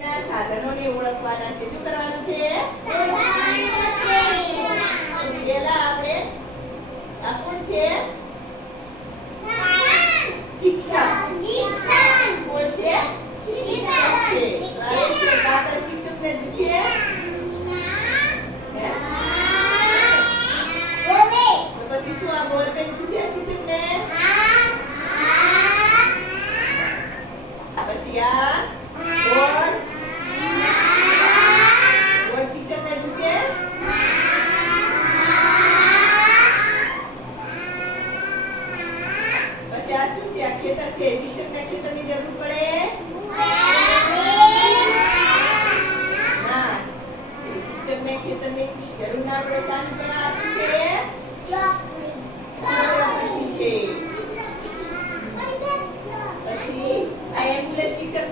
સાધનોને ઓળખવાના છે. શું કરવાનું છે પહેલા આપણે આ કોણ છે શિક્ષક કોણ છે શિક્ષક છે હવે છે દાદા શિક્ષકને પૂછે હે? તો પછી શું આ બોલપેન પૂછે શિક્ષકને પછી આ બોર્ડ બોર્ડ શિક્ષકને પૂછે પછી આ શું છે આ ખેતર છે. શિક્ષકના ખેતરની જરૂર પડે? ના શિક્ષકને જરૂર ના પડે સાંજ પણ શું છે? છે. પછી આ એમ્બ્યુલન્સ શિક્ષકને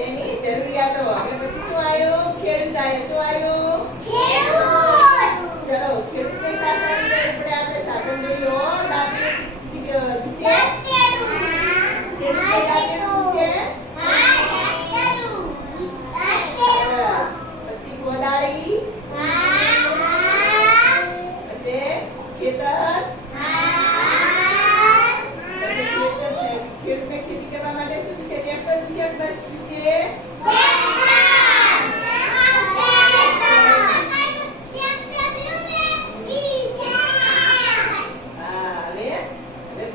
એનો જરૂરિયાતો. હવે પછી શું આવ્યો? ખેડૂત આવ્યો. શું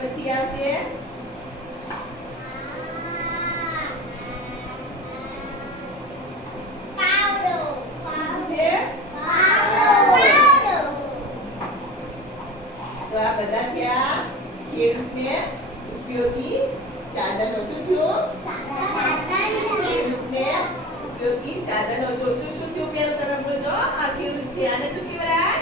પછી આવશે? આ બધા થયા ખેડૂતને ઉપયોગી સાધનો શું થયું? ખેડૂતને ઉપયોગી સાધનો. જો શું શું થયું પેલો તરફ બોલજો આ ખેડૂત છે. આને શું કહેવાય?